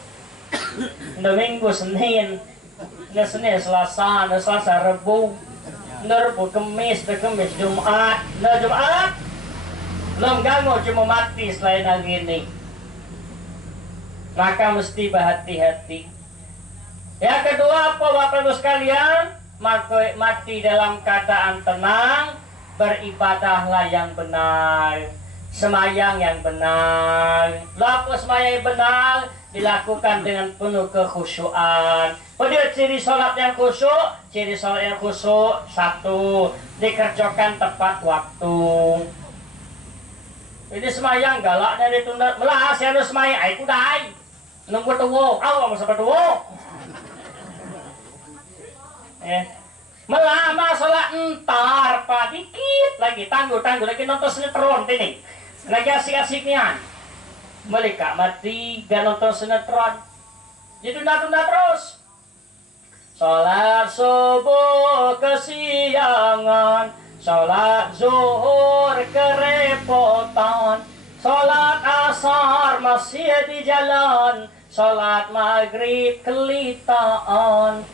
Dah Minggu Senin. Dah Senin Selasa, dah Selasa Rabu. Dah Rabu Kemis, dah Kemis Jumaat. Dah Jumaat. Belum ganggu cuma mati selain hari ini. Maka mesti berhati-hati. Yang kedua apa Bapak Ibu sekalian? Mati dalam keadaan tenang, beribadahlah yang benar, semayang yang benar. Laku semayang yang benar dilakukan dengan penuh kekhusyuan. Pada ciri solat yang khusyuk, satu, dikerjakan tepat waktu. Jadi semayang galaknya ditunda, melas yang harus semayang, aku dah. Nunggu tuwo, awak masa bertuwo. Melama sholat entar Pak, dikit lagi tangguh lagi nonton sinetron ini lagi asik-asiknya mereka mati gak nonton sinetron, jadi tunda terus. Sholat subuh kesiangan, sholat zuhur kerepotan, sholat asar masih di jalan, sholat maghrib kelitaan,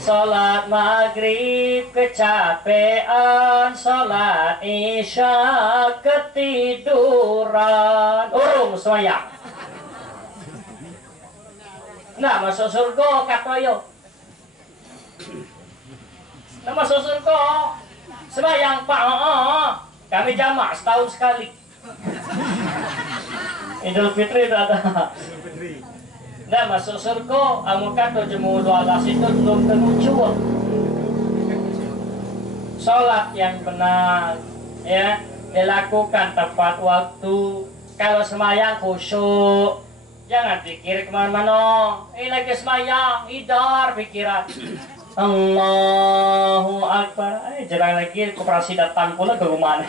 sholat maghrib kecapean, sholat isya ketiduran. Urung semayang. Nah masuk surga kata yo. Nah masuk surga. Semayang Pak. Kami jamak setahun sekali. Idul Fitri itu ada. Nah masuk surga, amu kata jemu 12 itu belum terwujud. Sholat yang benar, ya, dilakukan tepat waktu. Kalau semayang khusyuk, jangan pikir kemana-mana. Ini lagi semayang, idar pikiran. Allahu Akbar. Jarang lagi koperasi datang pula ke rumah.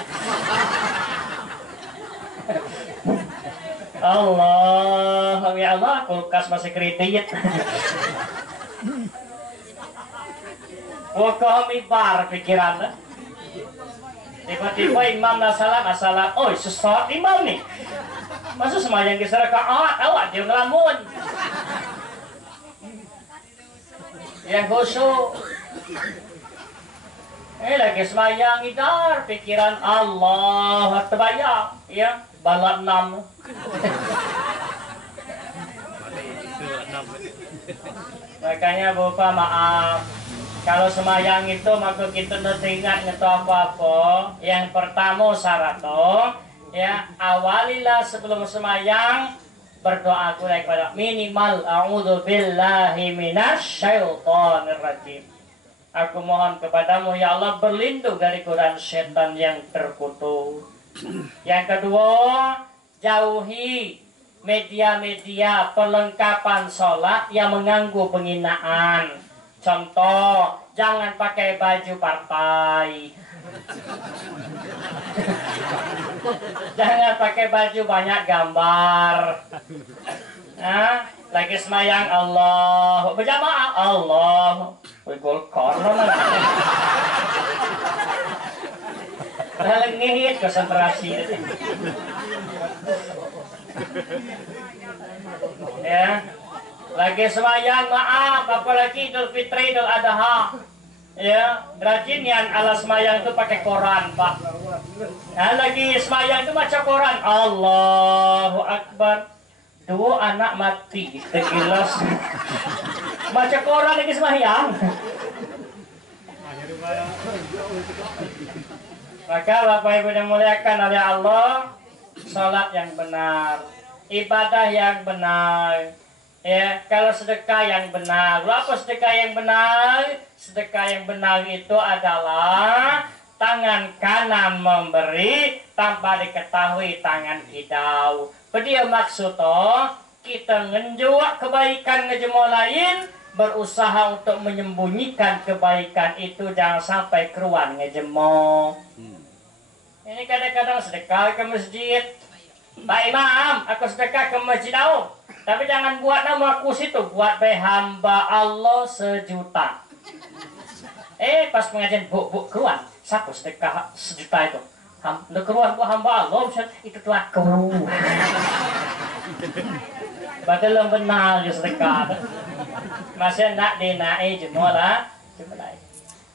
Allah, ya Allah, kulkas masih kredit. Kami bar pikiran. Tiba-tiba imam nasalam, oh sesat imam nih. Masa semayang kisah awak dia ngelamun. Yang khusyuk. Lagi semayang idar, pikiran Allah terbayang, ya. Balap 6. Makanya Bapak maaf, kalau semayang itu maka kita tidak ingat ngetu apa-apa. Yang pertama syaratnya Ya, awalilah sebelum semayang berdoa kepada minimal a'udzu billahi minasyaitonir rajim. Aku mohon kepadamu ya Allah berlindung dari godaan setan yang terkutuk. Yang kedua, jauhi media-media perlengkapan sholat yang mengganggu penghinaan. Contoh, jangan pakai baju partai. Jangan pakai baju banyak gambar. Nah, lagi semayang Allah, berjamaah Allah. Wigol korno lengit konsentrasi. Ya, lagi semayang maaf, apalagi Idul Fitri, Idul Adha. Ya, rajin yang ala semayang itu pakai koran, Pak. Nah, lagi semayang itu baca koran. Allahu Akbar. Dua anak mati sekilas. Baca koran lagi semayang. Maka Bapak Ibu yang muliakan oleh Allah, salat yang benar, ibadah yang benar. Ya, kalau sedekah yang benar. Apa sedekah yang benar? Sedekah yang benar itu adalah tangan kanan memberi tanpa diketahui tangan hidau. Dia maksudnya kita ngenjuak kebaikan ngejemo lain, berusaha untuk menyembunyikan kebaikan itu jangan sampai keruan ngejemo. Ini kadang-kadang sedekah ke masjid. Pak Imam, aku sedekah ke masjid tau. Tapi jangan buat nama aku situ, buat hamba Allah 1.000.000. Pas pengajian bu keluar, satu sedekah 1.000.000 itu. Keluar buat hamba Allah, itu tuh aku. Padahal benar ya sedekah. Masih nak dinai jemalah.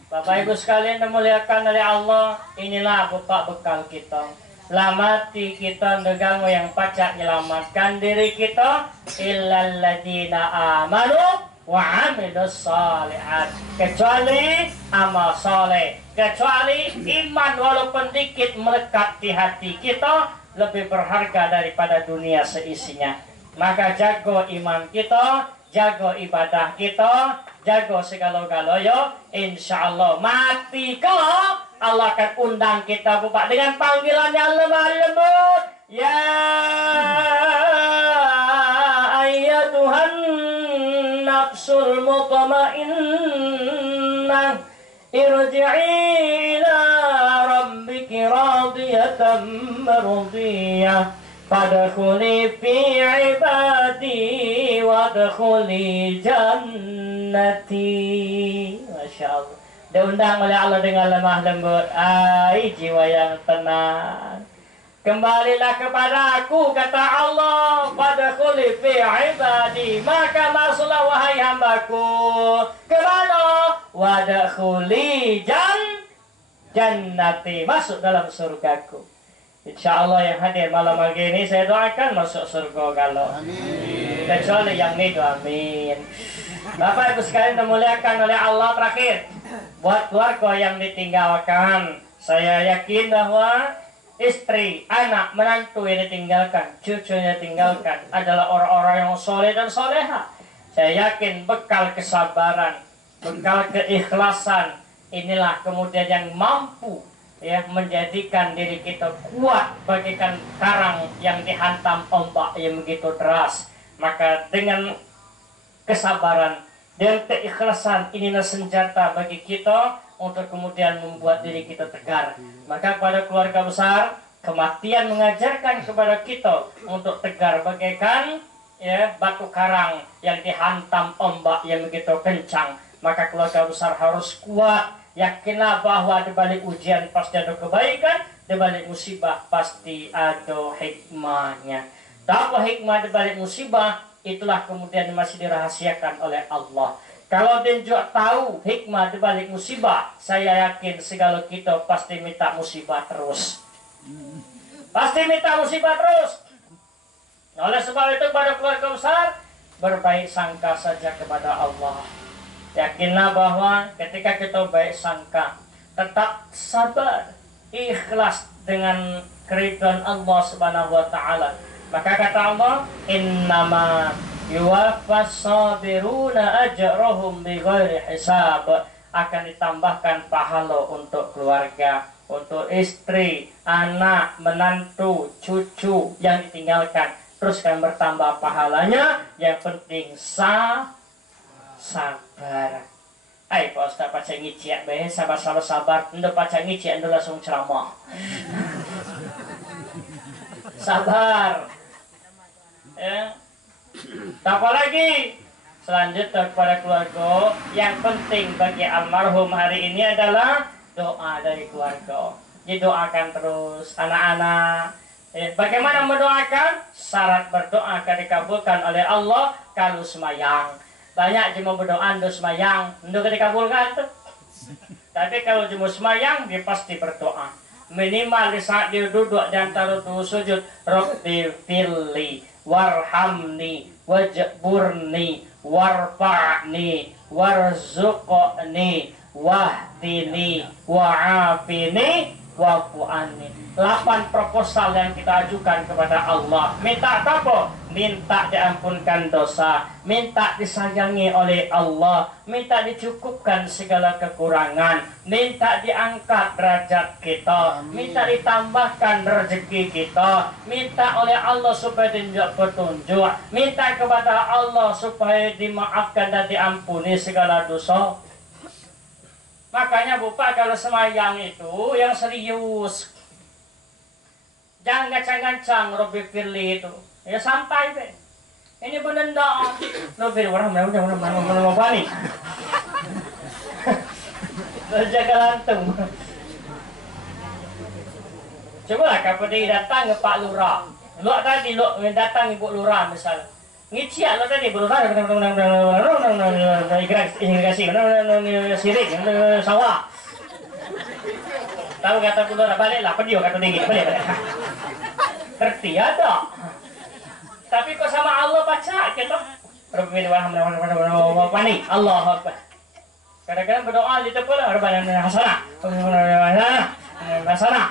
Bapak Ibu sekalian dimuliakan oleh Allah, inilah bekal kita. Lamati kita negango yang pacak menyelamatkan diri kita illal ladina amanu wa amilus shalihat, kecuali amal soleh, kecuali iman walaupun dikit melekat di hati kita lebih berharga daripada dunia seisinya. Maka jago iman kita, jago ibadah kita, jago segala-galanya, insya Allah mati kalau Allah akan undang kita Bapak dengan panggilan yang lemah lembut. Ya ayyatuhan nafsul mutmainnah irji'i ila rabbiki radiyatan mardiyah fadkhuli fi ibadi wadkhuli jannati. Masya Allah, diundang oleh Allah dengan lemah lembut. Jiwa yang tenang, kembalilah kepada aku, kata Allah. Fadkhuli fi ibadi, maka masuklah wahai hambaku. Kemana? Wadkhuli jannati, masuk dalam surgaku. Insya Allah yang hadir malam hari ini saya doakan masuk surga kalau. Amin. Kecuali yang itu, amin. Bapak Ibu sekalian dimuliakan oleh Allah, terakhir buat keluarga yang ditinggalkan, saya yakin bahwa istri, anak, menantu yang ditinggalkan, cucu yang ditinggalkan adalah orang-orang yang soleh dan soleha. Saya yakin bekal kesabaran, bekal keikhlasan, inilah kemudian yang mampu ya menjadikan diri kita kuat bagaikan karang yang dihantam ombak yang begitu deras. Maka dengan kesabaran dan keikhlasan, inilah senjata bagi kita untuk kemudian membuat diri kita tegar. Maka pada keluarga besar, kematian mengajarkan kepada kita untuk tegar bagaikan ya batu karang yang dihantam ombak yang begitu kencang. Maka keluarga besar harus kuat. Yakinlah bahwa di balik ujian pasti ada kebaikan, di balik musibah pasti ada hikmahnya. Apa hikmah di balik musibah? Itulah kemudian masih dirahasiakan oleh Allah. Kalau dia juga tahu hikmah di balik musibah, saya yakin segala kita pasti minta musibah terus. Pasti minta musibah terus. Oleh sebab itu pada keluarga besar, berbaik sangka saja kepada Allah. Yakinlah bahwa ketika kita baik sangka, tetap sabar, ikhlas dengan keridhaan Allah Subhanahu wa taala. Maka kata Allah, innama yuwaffas sabiruna ajrahum bighairi hisab. Akan ditambahkan pahala untuk keluarga, untuk istri, anak, menantu, cucu yang ditinggalkan. Terus kan bertambah pahalanya. Yang penting sabar. Ay, Pak Ustaz baca ngiciak be, sabar. Ndo baca ngiciak, ndo langsung ceramah. Sabar. Ya. Apa lagi? Selanjutnya kepada keluarga, yang penting bagi almarhum hari ini adalah doa dari keluarga. Didoakan terus anak-anak. Bagaimana mendoakan? Syarat berdoa akan dikabulkan oleh Allah kalau semayang. Banyak cuma berdoa untuk semayang, untuk dikabulkan tuh. Tapi kalau cuma semayang, dia pasti berdoa. Minimal di saat dia duduk di antara dua sujud, Rabbi firli warhamni wajburni warfa'ni warzuqni wahdini wa'afini wa'fu'ani. 8 proposal yang kita ajukan kepada Allah. Minta apa? Minta diampunkan dosa, minta disayangi oleh Allah, minta dicukupkan segala kekurangan, minta diangkat derajat kita, minta ditambahkan rezeki kita, minta oleh Allah supaya tunjuk petunjuk, minta kepada Allah supaya dimaafkan dan diampuni segala dosa. Makanya Bapak kalau semayang itu yang serius. Jangan gancang-gancang Rabbi firli itu. Ya santai deh. Ini benar doa. Rabbi orang mana nih. Jaga lantung. Cobalah kapten datang ke Pak Lurah. Lu tadi datang Ibu Lurah misalnya. Ngiciak lo tadi belum ada irigasi sirik sawah. Tahu kata pulau baliklah pedio kata tinggi balik. Ngerti ada. Tapi kok sama Allah baca kita. Pani Allah Akbar. Kadang-kadang berdoa di tepi lah Rabbana hasanah. Hasanah.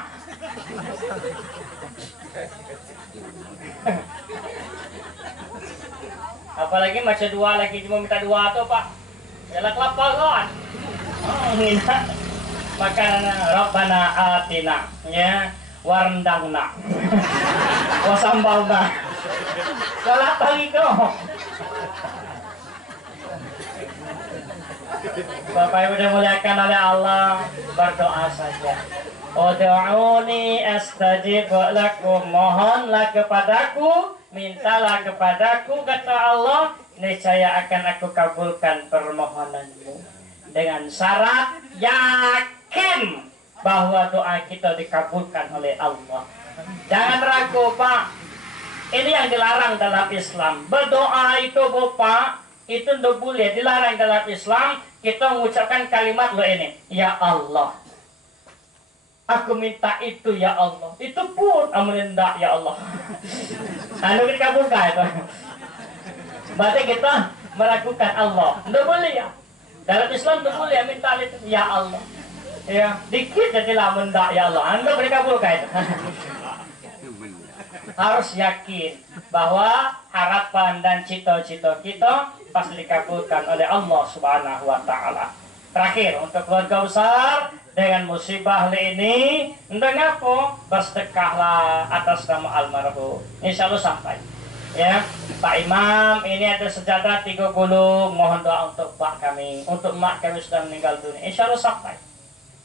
Apalagi macam dua lagi cuma minta dua tuh Pak. Yalah kelapa kan. Minta makanan Rabbana atina ya warndangna. Wasambalna. Salah lagi kau. Bapak Ibu dimuliakan oleh Allah, berdoa saja. Ud'uni astajib lakum, mohonlah kepadaku, mintalah kepadaku, kata Allah, niscaya akan aku kabulkan permohonanmu. Dengan syarat yakin bahwa doa kita dikabulkan oleh Allah. Jangan ragu Pak. Ini yang dilarang dalam Islam. Berdoa itu Bapak, itu tidak boleh, dilarang dalam Islam. Kita mengucapkan kalimat lo ini, ya Allah, aku minta itu ya Allah. Itu pun amulindak ya Allah. Anu dikabulkan itu. Berarti kita meragukan Allah. Tidak boleh ya. Dalam Islam tidak boleh minta itu ya Allah. Ya, dikit jadilah mendak ya Allah. Anda dikabulkan itu. Harus yakin bahwa harapan dan cita-cita kita pasti dikabulkan oleh Allah Subhanahu wa taala. Terakhir untuk keluarga besar dengan musibah ini, dengan apa? Bersedekahlah atas nama almarhum. Insya Allah sampai. Ya, Pak Imam, ini ada sejadah 30. Mohon doa untuk Pak kami, untuk mak kami sudah meninggal dunia. Insya Allah sampai.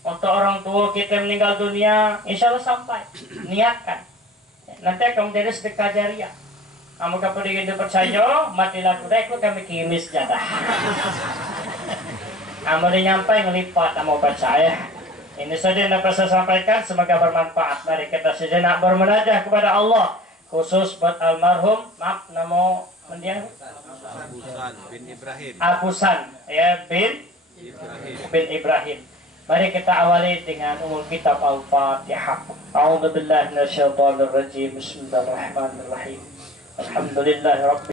Untuk orang tua kita meninggal dunia, insya Allah sampai. Niatkan. Nanti akan menjadi sedekah jariah. Kamu kapal dia percaya, matilah kuda ikut kami kimis jadah. Kamu nyampai ngelipat, kamu percaya. Ini saja yang dapat saya sampaikan, semoga bermanfaat. Mari kita sejenak bermunajah kepada Allah, khusus buat almarhum. Maaf, nama mendiang Abusan bin Ibrahim. Abusan, ya bin Ibrahim. Mari kita awali dengan umul kitab Al-Fatihah. A'udzu billahi minasyaitonir rajim. Bismillahirrahmanirrahim. Alhamdulillahirabbil